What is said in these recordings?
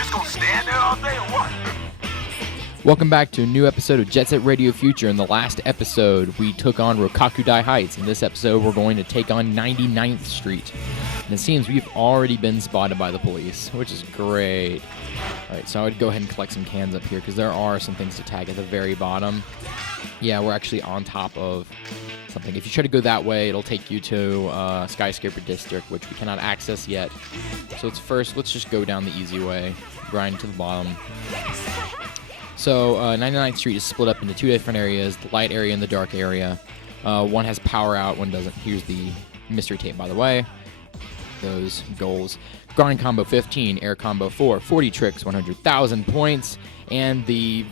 just gonna stand there all day or what? Welcome back to a new episode of Jet Set Radio Future. In the last episode, we took on Rokakudai Heights. In this episode, we're going to take on 99th Street. And it seems we've already been spotted by the police, which is great. All right, so I would go ahead and collect some cans up here because there are some things to tag at the very bottom. Yeah, we're actually on top of something. If you try to go that way, it'll take you to Skyscraper District, which we cannot access yet. So let's just go down the easy way, grind to the bottom. So 99th Street is split up into two different areas, the light area and the dark area. One has power out, one doesn't. Here's the mystery tape, by the way. Those goals. Grind combo 15, air combo 4, 40 tricks, 100,000 points, and the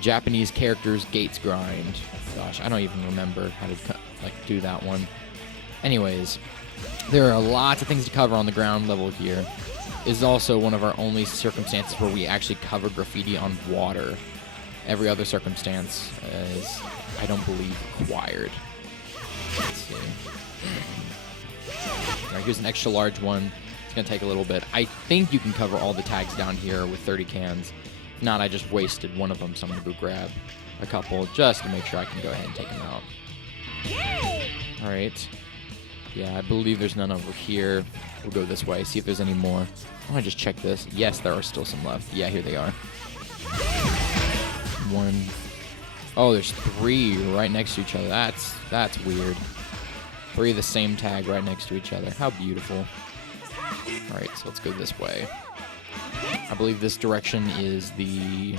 Japanese characters Gates grind. Gosh, I don't even remember how to do that one. Anyways, there are lots of things to cover on the ground level here. Is also one of our only circumstances where we actually cover graffiti on water. Every other circumstance is, I don't believe, required. Let's see. Alright, here's an extra large one. It's going to take a little bit. I think you can cover all the tags down here with 30 cans. If not, I just wasted one of them, so I'm going to go grab a couple just to make sure I can go ahead and take them out. Alright. Yeah, I believe there's none over here. We'll go this way, see if there's any more. I want to just check this. Yes, there are still some left. Yeah, here they are. One. Oh, there's three right next to each other. That's weird. Three of the same tag right next to each other. How beautiful. Alright, so let's go this way. I believe this direction is the...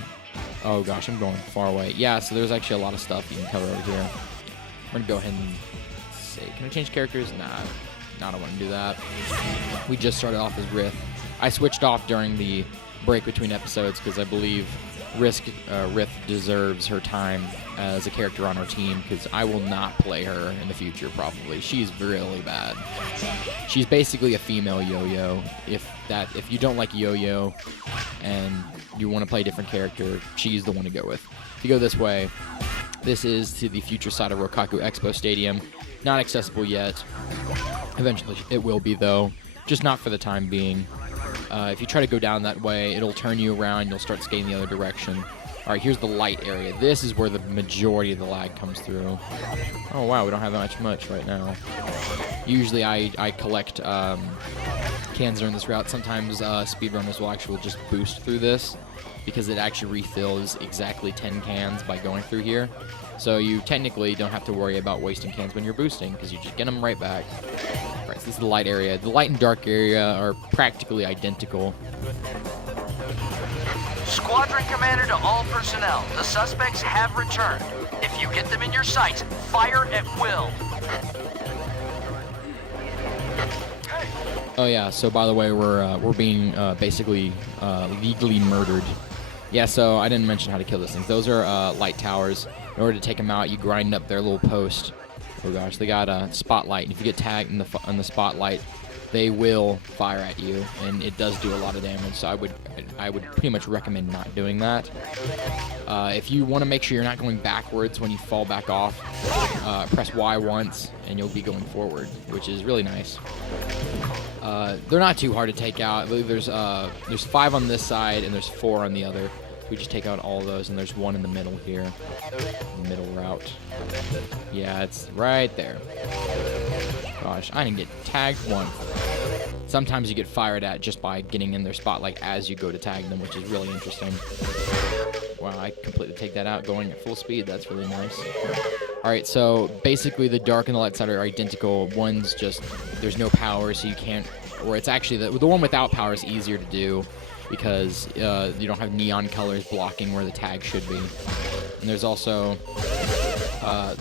Oh gosh, I'm going far away. Yeah, so there's actually a lot of stuff you can cover over here. We're going to go ahead and say, can I change characters? Nah, I don't want to do that. We just started off as Rith. I switched off during the break between episodes because I believe Rith deserves her time as a character on our team because I will not play her in the future probably. She's really bad. She's basically a female yo-yo. If you don't like yo-yo and you want to play a different character, she's the one to go with. If you go this way, this is to the future side of Rokaku Expo Stadium. Not accessible yet. Eventually it will be though, just not for the time being. If you try to go down that way, it'll turn you around, you'll start skating the other direction. Alright, here's the light area. This is where the majority of the lag comes through. Oh wow, we don't have that much right now. Usually I collect cans during this route. Sometimes speedrunners will actually just boost through this because it actually refills exactly 10 cans by going through here. So you technically don't have to worry about wasting cans when you're boosting because you just get them right back. Alright, so this is the light area. The light and dark area are practically identical. Squadron commander to all personnel. The suspects have returned. If you get them in your sights, fire at will. Oh yeah, so by the way, we're being basically legally murdered. Yeah, so I didn't mention how to kill those things. Those are light towers. In order to take them out, you grind up their little post. Oh gosh, they got a spotlight, and if you get tagged in the spotlight, they will fire at you, and it does do a lot of damage. So I would pretty much recommend not doing that. If you want to make sure you're not going backwards when you fall back off, press Y once, and you'll be going forward, which is really nice. They're not too hard to take out. I believe there's 5 on this side, and there's 4 on the other. We just take out all of those, and there's one in the middle here. Middle route. Yeah, it's right there. Gosh, I didn't get tagged once. Sometimes you get fired at just by getting in their spotlight as you go to tag them, which is really interesting. Wow, I completely take that out going at full speed. That's really nice. Alright, so basically the dark and the light side are identical. One's just, there's no power, so you can't, or it's actually, the one without power is easier to do because you don't have neon colors blocking where the tag should be. And there's also,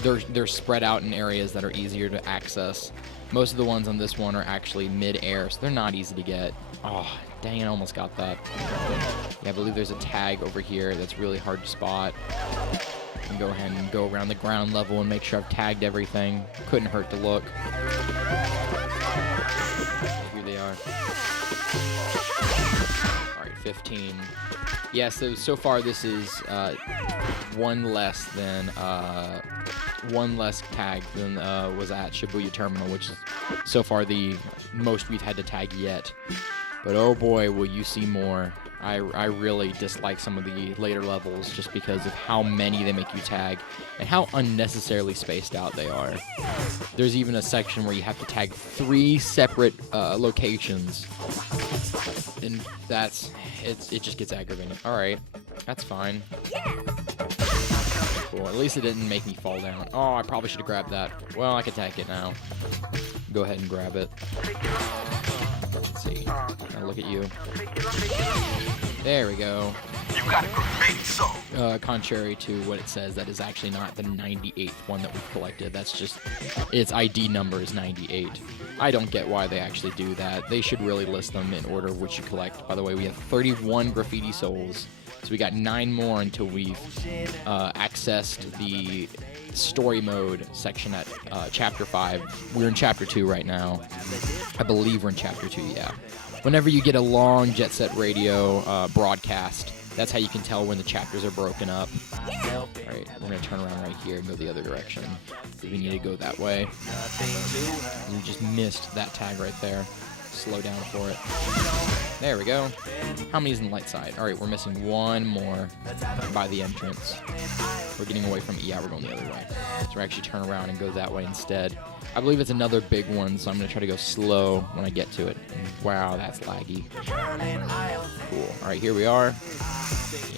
they're spread out in areas that are easier to access. Most of the ones on this one are actually mid-air, so they're not easy to get. Oh, dang it, I almost got that. Yeah, I believe there's a tag over here that's really hard to spot. And go ahead and go around the ground level and make sure I've tagged everything. Couldn't hurt to look. Here they are. Alright, 15. Yeah, so far this is one less tag than was at Shibuya Terminal, which is so far the most we've had to tag yet. But oh boy, will you see more. I really dislike some of the later levels just because of how many they make you tag and how unnecessarily spaced out they are. There's even a section where you have to tag 3 separate locations, and it just gets aggravating. All right, that's fine. Cool. At least it didn't make me fall down. Oh, I probably should have grabbed that. Well, I can tank it now. Go ahead and grab it. Let's see. Now look at you. There we go. You got a great soul. Contrary to what it says, that is actually not the 98th one that we've collected. That's just, its ID number is 98. I don't get why they actually do that. They should really list them in order of which you collect. By the way, we have 31 graffiti souls. So we got 9 more until we've accessed the story mode section at Chapter 5. We're in Chapter 2 right now. I believe we're in Chapter 2, yeah. Whenever you get a long Jet Set Radio broadcast, that's how you can tell when the chapters are broken up. Alright, we're going to turn around right here and go the other direction. We need to go that way. You just missed that tag right there. Slow down for it. There we go. How many's in the light side? Alright, we're missing 1 more by the entrance. We're getting away from it. Yeah, we're going the other way. So we're actually turn around and go that way instead. I believe it's another big one, so I'm going to try to go slow when I get to it. Wow, that's laggy. Cool. Alright, here we are.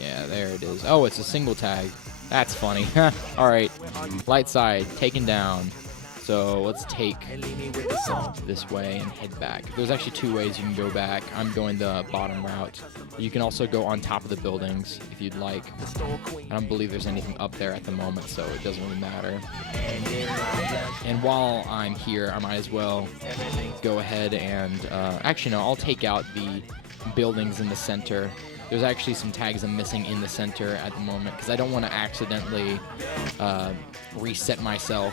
Yeah, there it is. Oh, it's a single tag. That's funny. Alright, light side, taken down. So let's take this way and head back. There's actually 2 ways you can go back. I'm going the bottom route. You can also go on top of the buildings if you'd like. I don't believe there's anything up there at the moment, so it doesn't really matter. And while I'm here, I might as well go ahead and... actually, no, I'll take out the buildings in the center. There's actually some tags I'm missing in the center at the moment because I don't want to accidentally reset myself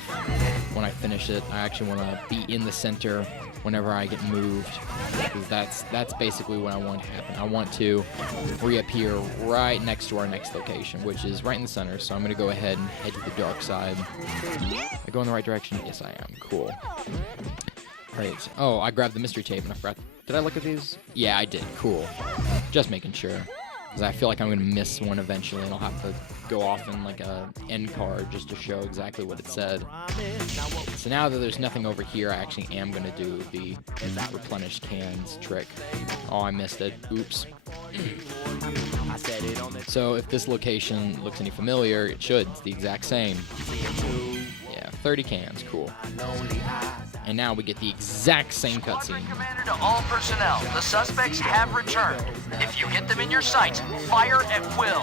when I finish it. I actually want to be in the center whenever I get moved because that's basically what I want to happen. I want to reappear right next to our next location, which is right in the center. So I'm going to go ahead and head to the dark side. I go in the right direction? Yes, I am. Cool. Great. Oh, I grabbed the mystery tape and I forgot. Did I look at these? Yeah, I did. Cool. Just making sure. Because I feel like I'm going to miss one eventually and I'll have to go off in like a end card just to show exactly what it said. So now that there's nothing over here, I actually am going to do the replenished cans trick. Oh, I missed it. Oops. So if this location looks any familiar, it should. It's the exact same. Yeah, 30 cans. Cool. And now we get the exact same cutscene. Commander to all personnel, the suspects have returned. If you get them in your sights, fire at will.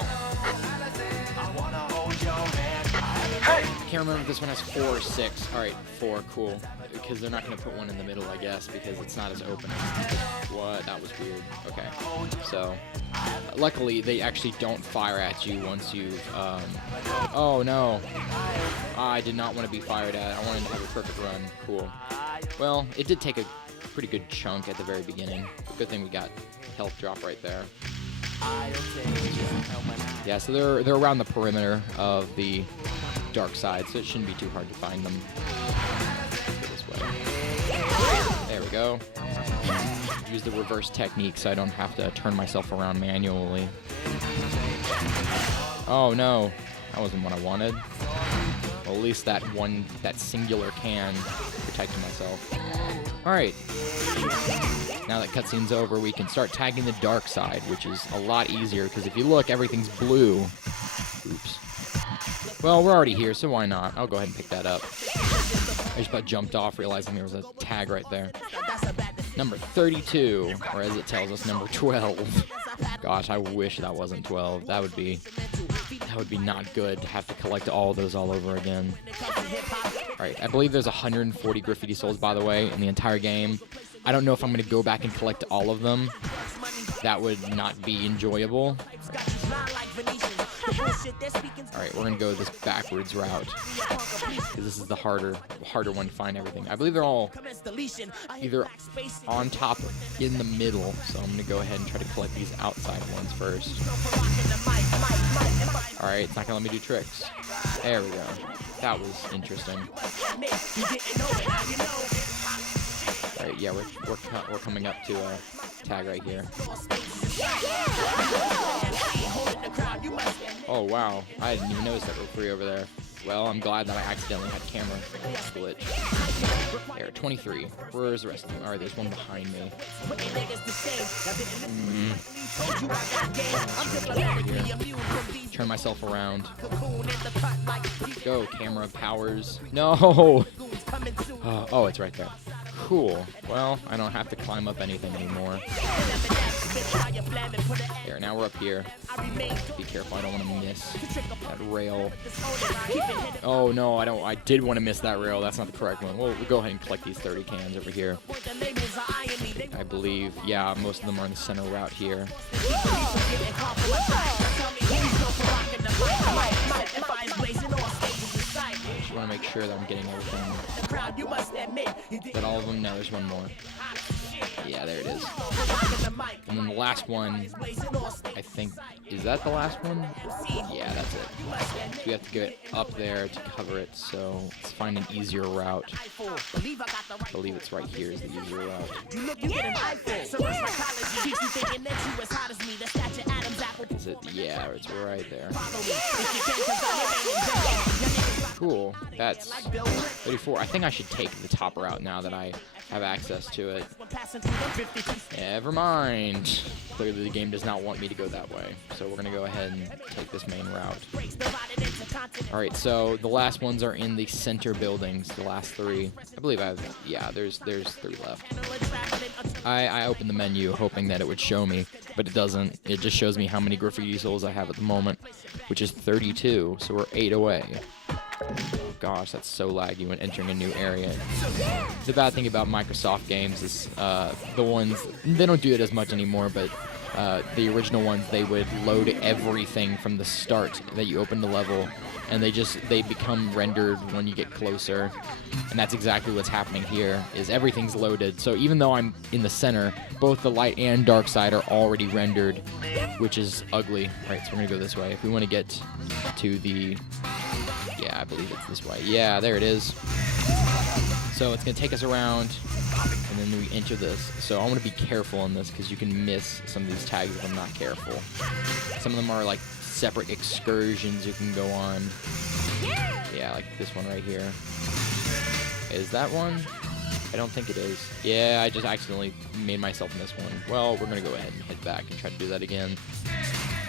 Hey! I can't remember if this one has 4 or 6. Alright, 4, cool. Because they're not going to put one in the middle, I guess, because it's not as open. What? That was weird. Okay. So, luckily, they actually don't fire at you once you've, oh, no. I did not want to be fired at. I wanted to have a perfect run. Cool. Well, it did take a pretty good chunk at the very beginning. Good thing we got health drop right there. Yeah, so they're around the perimeter of the dark side, so it shouldn't be too hard to find them. Go this way. There we go. Use the reverse technique so I don't have to turn myself around manually. Oh no, that wasn't what I wanted. Well, at least that singular can protected myself. Alright. Now that cutscene's over, we can start tagging the dark side, which is a lot easier, because if you look, everything's blue. Oops. Well, we're already here, so why not? I'll go ahead and pick that up. I just about jumped off, realizing there was a tag right there. Number 32, or as it tells us, number 12. Gosh, I wish that wasn't 12. That would be not good to have to collect all of those all over again. Alright, I believe there's 140 graffiti souls, by the way, in the entire game. I don't know if I'm going to go back and collect all of them. That would not be enjoyable. Alright, we're going to go this backwards route, because this is the harder one to find everything. I believe they're all either on top or in the middle, so I'm going to go ahead and try to collect these outside ones first. Alright, it's not going to let me do tricks. There we go. That was interesting. Alright, yeah, we're coming up to a tag right here. Oh, wow. I didn't even notice that there were 3 over there. Well, I'm glad that I accidentally had camera glitch. There, 23. Where's the rest of them? Alright, there's one behind me. Turn myself around. Go, camera powers. No! Oh, it's right there. Cool. Well, I don't have to climb up anything anymore. There, now we're up here. Be careful, I don't want to miss that rail. Oh no, I did want to miss that rail. That's not the correct one. We'll go ahead and collect these 30 cans over here. I believe, yeah, most of them are in the center route here. Just want to make sure that I'm getting everything. That all of them? No, there's one more. Yeah, there it is. And then the last one, I think, is that the last one? Yeah, that's it. So we have to get up there to cover it, so let's find an easier route. I believe it's right here is the easier route. Is it? Yeah, it's right there. Cool. That's 34. I think I should take the top route now that I have access to it. Never mind. Clearly the game does not want me to go that way. So we're going to go ahead and take this main route. Alright, so the last ones are in the center buildings. The last 3. I believe I have, yeah, there's 3 left. I opened the menu hoping that it would show me, but it doesn't. It just shows me how many graffiti souls I have at the moment, which is 32, so we're 8 away. Oh gosh, that's so laggy when entering a new area. The bad thing about Microsoft games is the ones, they don't do it as much anymore, but the original ones, they would load everything from the start that you open the level, and they become rendered when you get closer. And that's exactly what's happening here, is everything's loaded. So even though I'm in the center, both the light and dark side are already rendered, which is ugly. Alright, so we're gonna go this way. If we want to get to the... Yeah, I believe it's this way. Yeah, there it is. So it's going to take us around, and then we enter this. So I want to be careful on this, because you can miss some of these tags if I'm not careful. Some of them are like separate excursions you can go on. Yeah, like this one right here. Is that one? I don't think it is. Yeah, I just accidentally made myself miss one. Well, we're going to go ahead and head back and try to do that again.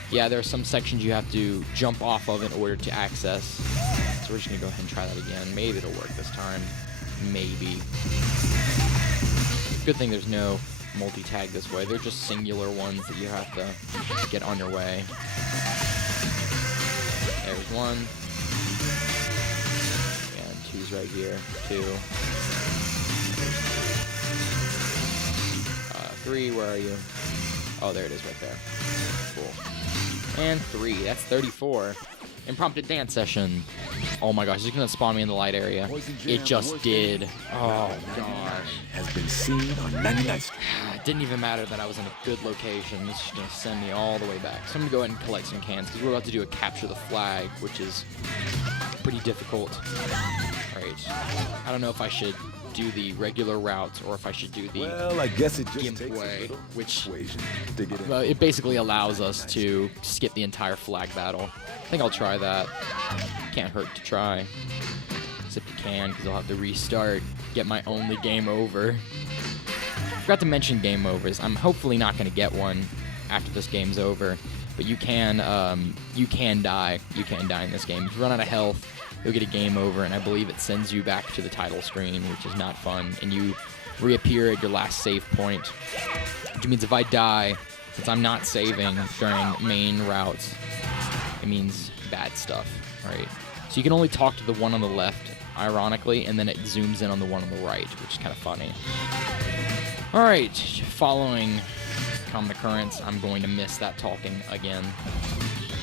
Yeah, there are some sections you have to jump off of in order to access. So we're just going to go ahead and try that again. Maybe it'll work this time. Maybe. Good thing there's no multi-tag this way. They're just singular ones that you have to get on your way. There's one. And 2's right here. 2. 3, where are you? Oh, there it is right there. Cool. And 3, that's 34. Impromptu dance session. Oh my gosh, it's gonna spawn me in the light area. It just did. Oh gosh. Has been seen on 99th Street. It didn't even matter that I was in a good location. It's just gonna send me all the way back. So I'm gonna go ahead and collect some cans, because we're about to do a capture the flag, which is pretty difficult. Alright. I don't know if I should do the regular route or if I should do the Well, I guess it just gimp takes a way, little which persuasion to get in. well, it basically allows us to skip the entire flag battle. I think I'll try that. Can't hurt to try. Except you can, because I'll have to restart, get my only game over. Forgot to mention game overs. I'm hopefully not going to get one after this game's over, but you can die. You can die in this game. If you run out of health, you'll get a game over, and I believe it sends you back to the title screen, which is not fun, and you reappear at your last save point, which means if I die, since I'm not saving during main routes, it means bad stuff, right? So you can only talk to the one on the left, ironically, and then it zooms in on the one on the right, which is kind of funny. Alright, following common occurrence, I'm going to miss that talking again.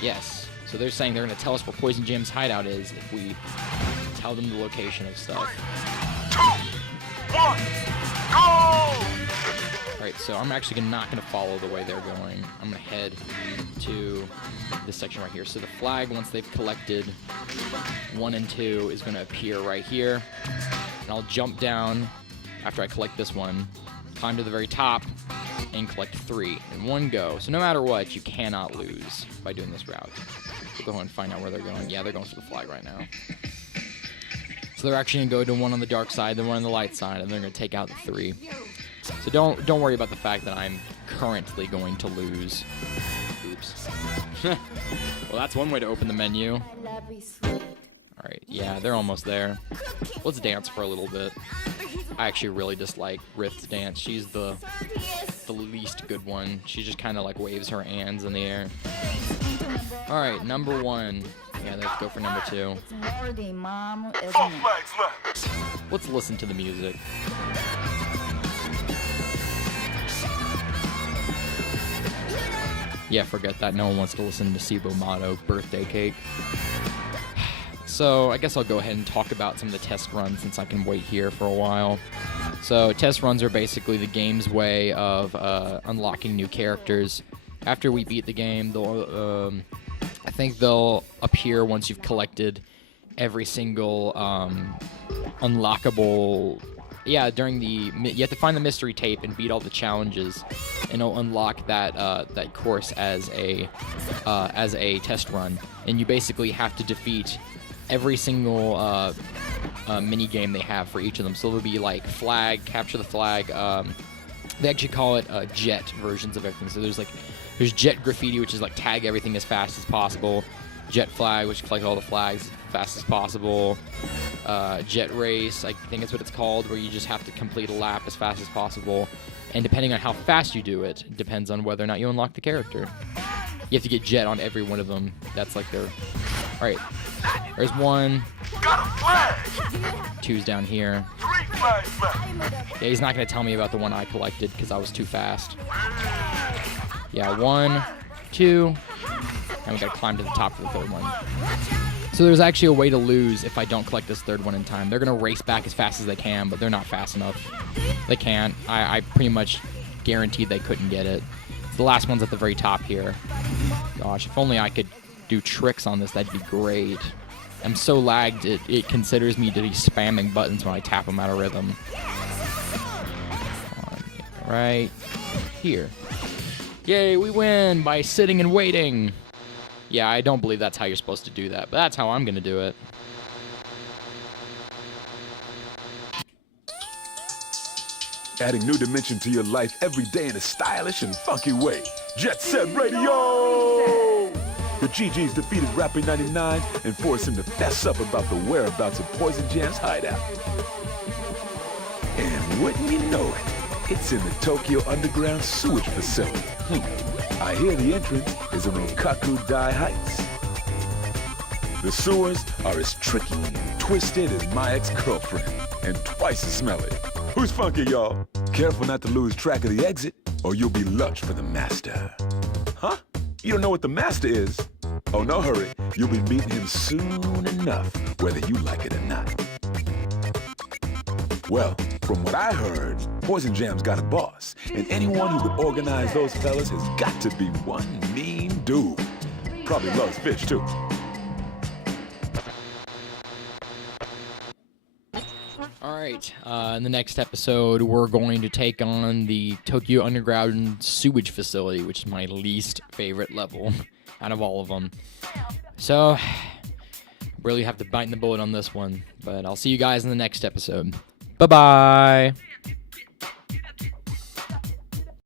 Yes. So they're saying they're going to tell us where Poison Jam's hideout is if we tell them the location of stuff. 2, 1, go! Alright, so I'm actually not going to follow the way they're going. I'm going to head to this section right here. So the flag, once they've collected 1 and 2, is going to appear right here. And I'll jump down after I collect this one, climb to the very top, and collect 3 in one go. So no matter what, you cannot lose by doing this route. We'll go ahead and find out where they're going. Yeah, they're going for the flag right now. So they're actually going to go to one on the dark side, then one on the light side, and they're going to take out the 3. So don't worry about the fact that I'm currently going to lose. Oops. Well, that's one way to open the menu. Alright, yeah, they're almost there. Let's dance for a little bit. I actually really dislike Rift's dance. She's the least good one. She just kind of like waves her hands in the air. Alright, number 1. Yeah, let's go for number 2. Let's listen to the music. Yeah, forget that. No one wants to listen to Sibo Motto Birthday Cake. So I guess I'll go ahead and talk about some of the test runs since I can wait here for a while. So test runs are basically the game's way of unlocking new characters. After we beat the game, I think they'll appear once you've collected every single unlockable. Yeah, you have to find the mystery tape and beat all the challenges, and it'll unlock that course as a test run. And you basically have to defeat every single mini game they have for each of them. So there'll be like flag, capture the flag. They actually call it jet versions of everything. So there's jet graffiti, which is like tag everything as fast as possible. Jet flag, which collect all the flags as fast as possible. Jet race, I think that's what it's called, where you just have to complete a lap as fast as possible. And depending on how fast you do it, depends on whether or not you unlock the character. You have to get jet on every one of them. That's like their... Alright. There's 1. 2's down here. Yeah, he's not going to tell me about the one I collected because I was too fast. Yeah, 1, 2, and we got to climb to the top for the 3rd one. So there's actually a way to lose if I don't collect this 3rd one in time. They're going to race back as fast as they can, but they're not fast enough. They can't. I pretty much guaranteed they couldn't get it. The last one's at the very top here. Gosh, if only I could do tricks on this, that'd be great. I'm so lagged, it considers me to be spamming buttons when I tap them out of rhythm. Right here. Yay, we win by sitting and waiting. Yeah, I don't believe that's how you're supposed to do that, but that's how I'm going to do it. Adding new dimension to your life every day in a stylish and funky way. Jet Set Radio! The GGs defeated Rapper 99 and forced him to fess up about the whereabouts of Poison Jam's hideout. And wouldn't you know it, it's in the Tokyo Underground sewage facility. I hear the entrance is in Okaku Dai Heights. The sewers are as tricky and twisted as my ex-girlfriend, and twice as smelly. Who's funky, y'all? Careful not to lose track of the exit, or you'll be lunch for the master. Huh? You don't know what the master is? Oh, no hurry. You'll be meeting him soon enough, whether you like it or not. Well, from what I heard, Poison Jam's got a boss, and anyone who would organize those fellas has got to be one mean dude. Probably loves fish, too. Alright, in the next episode, we're going to take on the Tokyo Underground sewage facility, which is my least favorite level out of all of them. So, really have to bite in the bullet on this one, but I'll see you guys in the next episode. Bye-bye!